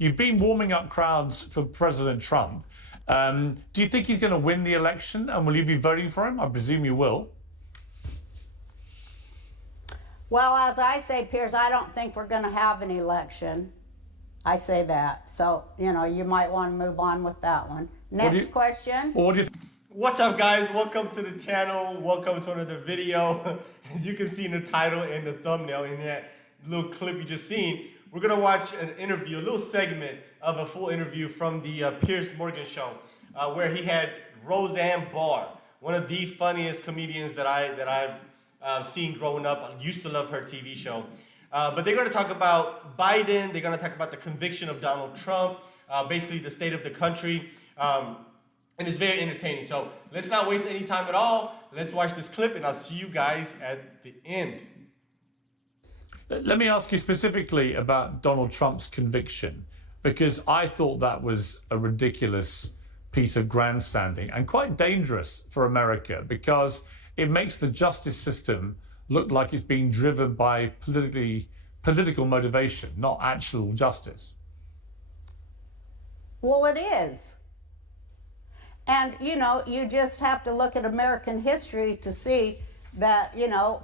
You've been warming up crowds for President Trump. Do you think he's going to win the election, and will you be voting for him? I presume you will. Well, as I say, Piers, I don't think we're going to have an election. I say that. So, you might want to move on with that one. Next question. What do you What's up, guys? Welcome to the channel. Welcome to another video. As you can see in the title and the thumbnail in that little clip you just seen, we're going to watch an interview, a little segment of a full interview from the Piers Morgan show, where he had Roseanne Barr, one of the funniest comedians that I've seen growing up. I used to love her TV show. But they're going to talk about Biden. They're going to talk about the conviction of Donald Trump, basically the state of the country. And it's very entertaining. So let's not waste any time at all. Let's watch this clip, and I'll see you guys at the end. Let me ask you specifically about Donald Trump's conviction, because I thought that was a ridiculous piece of grandstanding and quite dangerous for America, because it makes the justice system look like it's being driven by political motivation, not actual justice. Well, it is. And, you just have to look at American history to see that,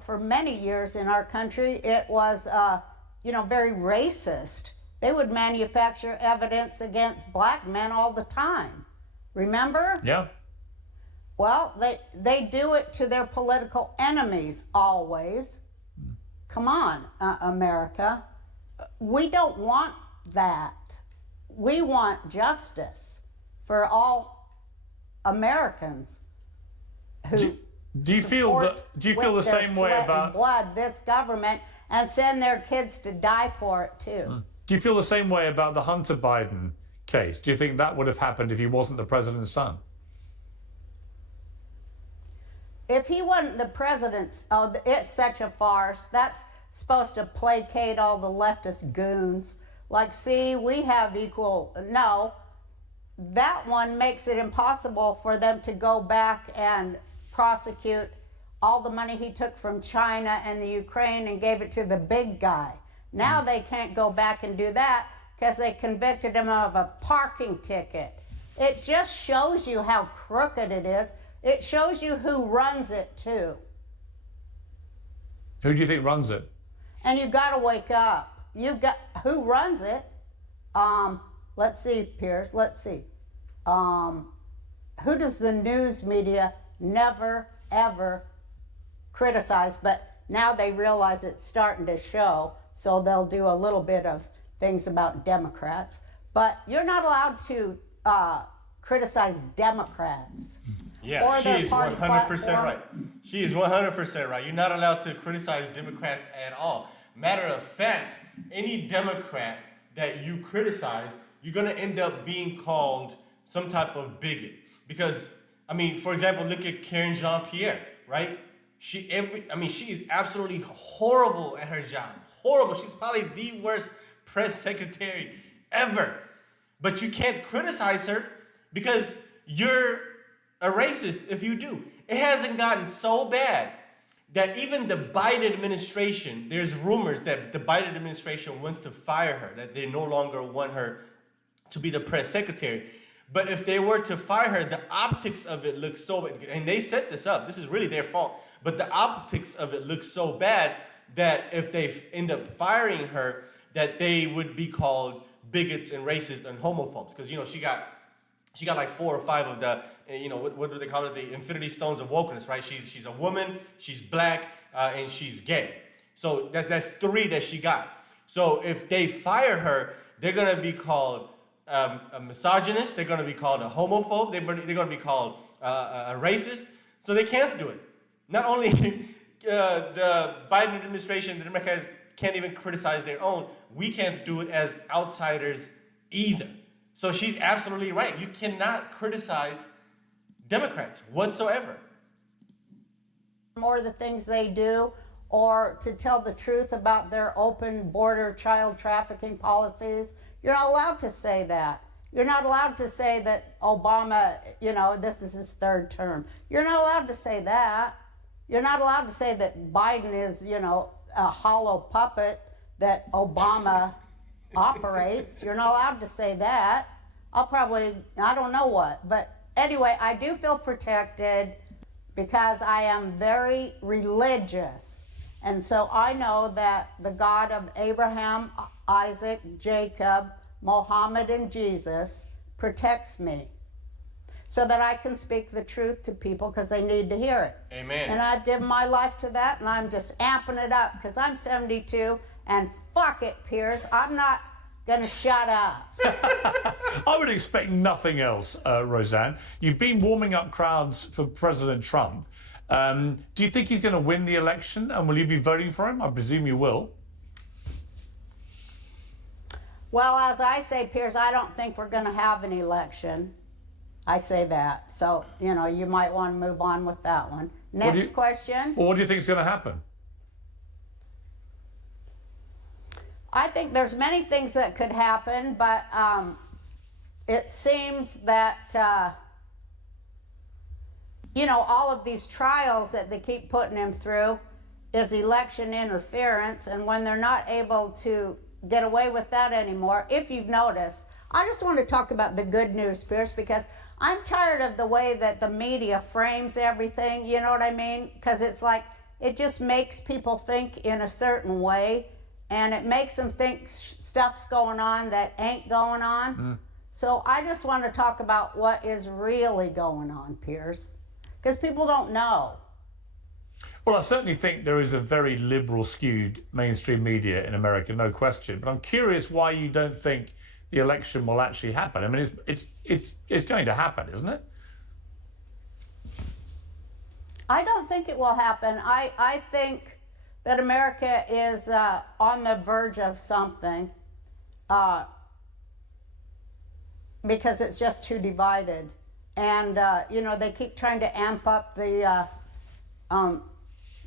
for many years in our country, it was, very racist. They would manufacture evidence against black men all the time. Remember? Yeah. Well, they do it to their political enemies always. Come on, America. We don't want that. We want justice for all Americans who do you feel the same way about blood this government and send their kids to die for it too? Do you feel the same way about the Hunter Biden case? Do you think that would have happened if he wasn't the president's son? If he wasn't the president's, it's such a farce. That's supposed to placate all the leftist goons. Like, see, we have equal. No, that one makes it impossible for them to go back and prosecute all the money he took from China and the Ukraine and gave it to the big guy. Now they can't go back and do that because they convicted him of a parking ticket. It just shows you how crooked it is. It shows you who runs it, too. Who do you think runs it? And you got to wake up. Who runs it? Let's see, Piers. Let's see. Who does the news media never, ever criticize? But now they realize it's starting to show, so they'll do a little bit of things about Democrats. But you're not allowed to criticize Democrats. Yeah, she is 100% right. She is 100% right. You're not allowed to criticize Democrats at all. Matter of fact, any Democrat that you criticize, you're going to end up being called some type of bigot. Because, for example, look at Karen Jean-Pierre, right? She is absolutely horrible at her job. Horrible. She's probably the worst press secretary ever. But you can't criticize her because you're a racist if you do. It hasn't gotten so bad that even the Biden administration, there's rumors that the Biden administration wants to fire her, that they no longer want her to be the press secretary. But if they were to fire her, the optics of it looks so bad, and they set this up, this is really their fault, but the optics of it looks so bad that if they end up firing her, that they would be called bigots and racists and homophobes. Because, she got like 4 or 5 of the, what do they call it? The Infinity Stones of wokeness, right? She's a woman, she's black, and she's gay. So that's 3 that she got. So if they fire her, they're going to be called a misogynist. They're going to be called a homophobe. They're going to be called a racist. So they can't do it. Not only the Biden administration, the Democrats can't even criticize their own, we can't do it as outsiders either. So she's absolutely right. You cannot criticize Democrats whatsoever. More the things they do, or to tell the truth about their open border child trafficking policies. You're not allowed to say that. You're not allowed to say that Obama, this is his 3rd term. You're not allowed to say that. You're not allowed to say that Biden is, a hollow puppet that Obama operates. You're not allowed to say that. I don't know what. But anyway, I do feel protected because I am very religious. And so I know that the God of Abraham, Isaac, Jacob, Mohammed, and Jesus protects me so that I can speak the truth to people because they need to hear it. Amen. And I've given my life to that, and I'm just amping it up because I'm 72, and fuck it, Piers. I'm not going to shut up. I would expect nothing else, Roseanne. You've been warming up crowds for President Trump. Do you think he's going to win the election, and will you be voting for him? I presume you will. Well, as I say, Piers, I don't think we're going to have an election. I say that. So, you might want to move on with that one. Next question. Well, what do you think is going to happen? I think there's many things that could happen, but it seems that, all of these trials that they keep putting him through is election interference. And when they're not able to get away with that anymore, if you've noticed, I just want to talk about the good news, Piers, because I'm tired of the way that the media frames everything, you know what I mean? Because it's like, it just makes people think in a certain way, and it makes them think stuff's going on that ain't going on. So I just want to talk about what is really going on, Piers, because people don't know. Well, I certainly think there is a very liberal skewed mainstream media in America, no question. But I'm curious why you don't think the election will actually happen. I mean, it's going to happen, isn't it? I don't think it will happen. I think that America is on the verge of something because it's just too divided. And, they keep trying to amp up the,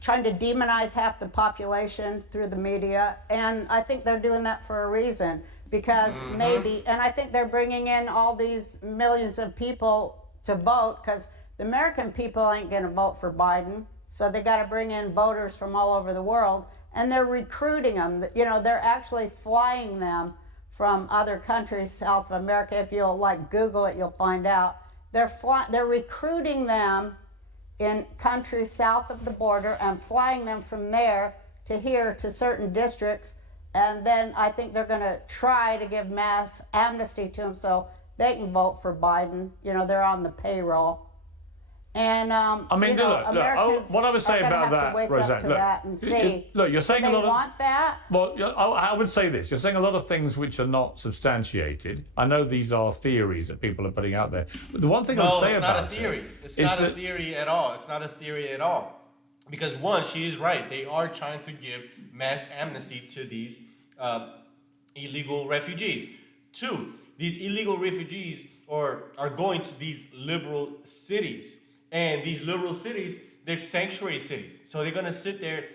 trying to demonize half the population through the media. And I think they're doing that for a reason. Because maybe, and I think they're bringing in all these millions of people to vote because the American people ain't going to vote for Biden. So they got to bring in voters from all over the world, and they're recruiting them. They're actually flying them from other countries, South America. If you'll Google it, you'll find out. They're recruiting them in countries south of the border and flying them from there to here to certain districts. And then I think they're going to try to give mass amnesty to them so they can vote for Biden. They're on the payroll. And, look, what I would say about that, Roseanne, look, you're saying a lot of... want that? Well, I would say this. You're saying a lot of things which are not substantiated. I know these are theories that people are putting out there. But the one thing I would say about it's not a theory. It's not a theory at all. It's not a theory at all. Because one, she is right. They are trying to give mass amnesty to these illegal refugees. Two, these illegal refugees are going to these liberal cities. And these liberal cities, they're sanctuary cities. So they're going to sit there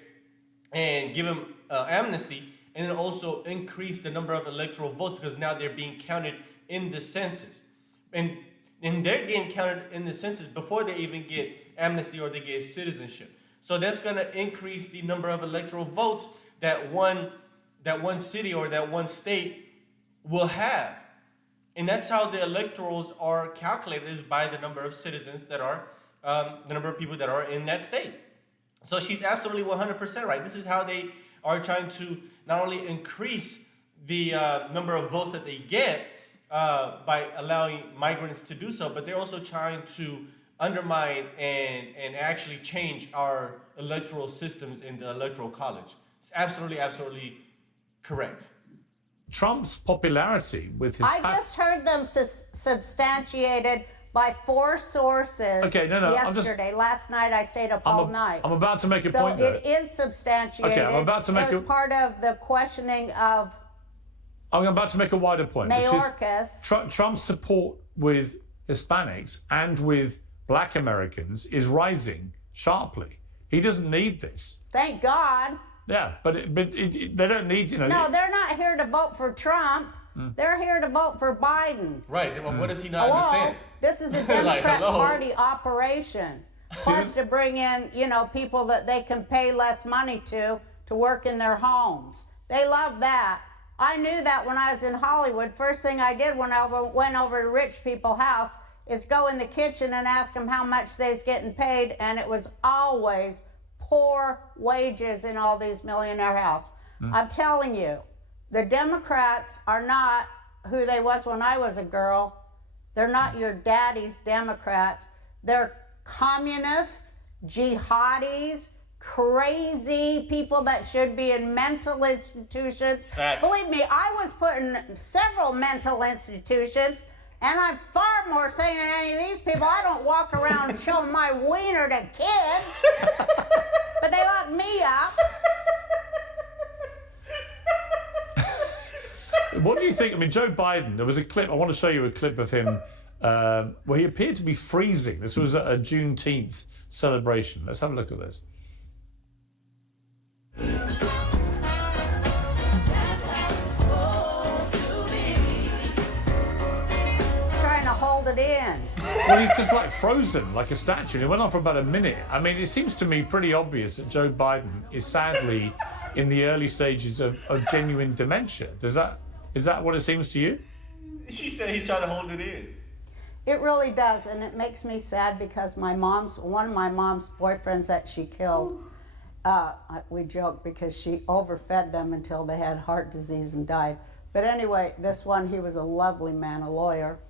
and give them amnesty and then also increase the number of electoral votes because now they're being counted in the census. And they're getting counted in the census before they even get amnesty or they get citizenship. So that's going to increase the number of electoral votes that one city or that one state will have. And that's how the electorals are calculated, is by the number of citizens that are, the number of people that are in that state. So she's absolutely 100% right. This is how they are trying to not only increase the number of votes that they get by allowing migrants to do so, but they're also trying to undermine and actually change our electoral systems in the electoral college. It's absolutely, absolutely correct. Trump's popularity with his... I just heard them substantiated by 4 sources yesterday. Last night I stayed up all night. I'm about to make a point there. So it is substantiated. Okay, I'm about to make it was part of the questioning of... I'm about to make a wider point. Mayorkas. Which is Trump's support with Hispanics and with Black Americans is rising sharply. He doesn't need this. Thank God. Yeah, but they don't need, No, they're not here to vote for Trump. They're here to vote for Biden. Right. Well, what does he not understand? This is a Democrat Party operation. Plus to bring in, people that they can pay less money to work in their homes. They love that. I knew that when I was in Hollywood. First thing I did when I went over to rich people's house is go in the kitchen and ask them how much they's getting paid, and it was always poor wages in all these millionaire houses. I'm telling you, the Democrats are not who they was when I was a girl. They're not your daddy's Democrats. They're communists, jihadis, crazy people that should be in mental institutions. Facts. Believe me, I was put in several mental institutions, and I'm far more sane than any of these people. I don't walk around showing my wiener to kids, but they lock me up. What do you think? I mean, Joe Biden, there was a clip, I want to show you a clip of him where he appeared to be freezing. This was at a Juneteenth celebration. Let's have a look at this. Trying to hold it in. Well, he's just like frozen, like a statue. It went on for about a minute. I mean, it seems to me pretty obvious that Joe Biden is sadly in the early stages of genuine dementia. Is that what it seems to you? She said he's trying to hold it in. It really does, and it makes me sad because one of my mom's boyfriends that she killed, we joke because she overfed them until they had heart disease and died. But anyway, this one, he was a lovely man, a lawyer,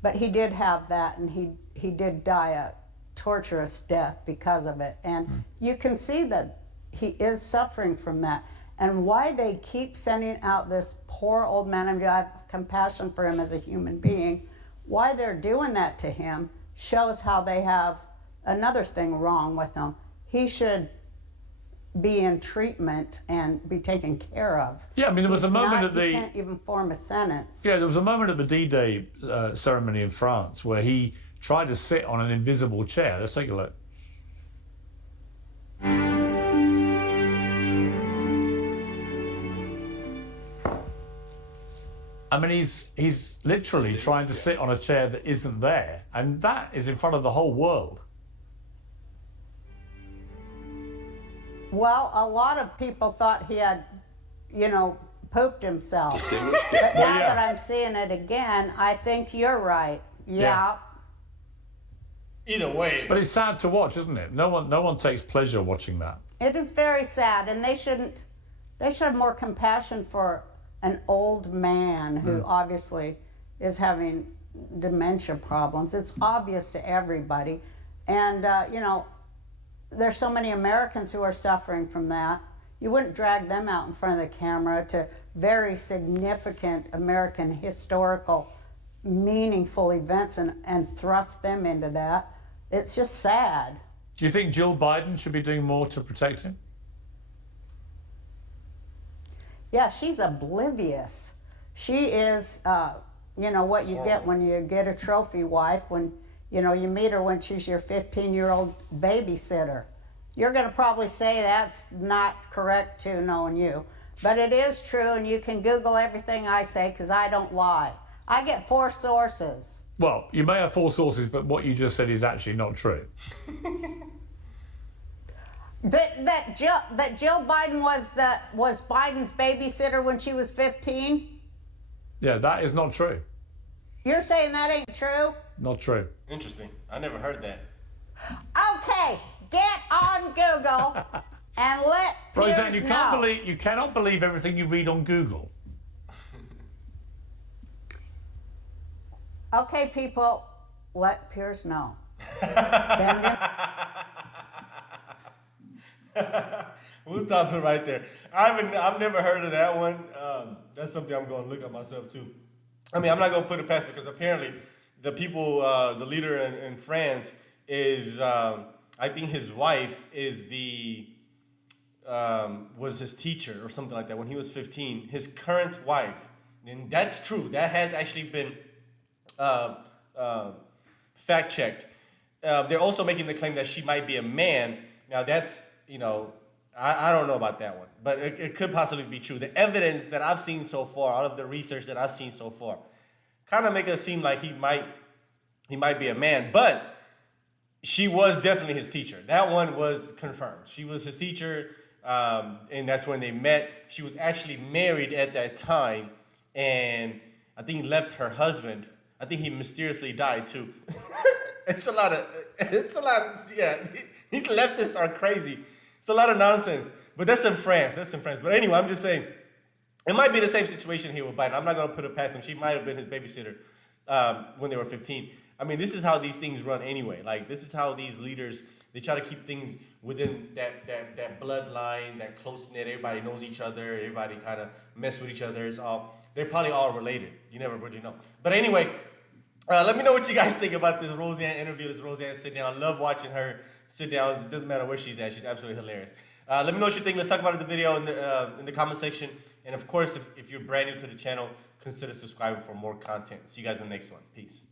but he did have that, and he did die a torturous death because of it. And you can see that he is suffering from that. And why they keep sending out this poor old man, I have compassion for him as a human being, why they're doing that to him shows how they have another thing wrong with him. He should be in treatment and be taken care of. Yeah, I mean, there was a moment at the... He can't even form a sentence. Yeah, there was a moment at the D-Day ceremony in France where he tried to sit on an invisible chair. Let's take a look. I mean, he's literally trying to sit on a chair that isn't there, and that is in front of the whole world. Well, a lot of people thought he had, pooped himself. But now that I'm seeing it again, I think you're right. Yeah. Either way. But it's sad to watch, isn't it? No one takes pleasure watching that. It is very sad, and they should have more compassion for an old man who obviously is having dementia problems. It's obvious to everybody. And, there's so many Americans who are suffering from that. You wouldn't drag them out in front of the camera to very significant American historical, meaningful events and thrust them into that. It's just sad. Do you think Jill Biden should be doing more to protect him? Yeah, she's oblivious. She is, what you get when you get a trophy wife, when, you meet her when she's your 15-year-old babysitter. You're going to probably say that's not correct too, knowing you. But it is true, and you can Google everything I say because I don't lie. I get 4 sources. Well, you may have 4 sources, but what you just said is actually not true. That Jill Biden was Biden's babysitter when she was 15? Yeah, that is not true. You're saying that ain't true? Not true. Interesting. I never heard that. Okay, get on Google and let Piers Roseanne, know. you cannot believe everything you read on Google. Okay, people, let Piers know. Send him. We'll stop it right there. I've never heard of that one. That's something I'm going to look up myself too. I mean, I'm not going to put it past it because apparently the people, the leader in France is, I think his wife is was his teacher or something like that when he was 15. His current wife, and that's true. That has actually been fact checked. They're also making the claim that she might be a man. Now that's, I don't know about that one, but it could possibly be true. The evidence that I've seen so far, all of the research that I've seen so far, kind of make it seem like he might be a man, but she was definitely his teacher. That one was confirmed. She was his teacher. and that's when they met. She was actually married at that time, and I think left her husband. I think he mysteriously died too. It's a lot of, yeah. These leftists are crazy. It's a lot of nonsense. But that's in France. But anyway, I'm just saying, it might be the same situation here with Biden. I'm not going to put it past him. She might have been his babysitter when they were 15. I mean, this is how these things run anyway. Like, this is how these leaders, they try to keep things within that bloodline, that close-knit. Everybody knows each other. Everybody kind of mess with each other. They're probably all related. You never really know. But anyway, let me know what you guys think about this Roseanne interview, this Roseanne sit down. I love watching her sit down. It doesn't matter where she's at. She's absolutely hilarious. Let me know what you think. Let's talk about it in the video in the comment section. And of course, if you're brand new to the channel, consider subscribing for more content. See you guys in the next one. Peace.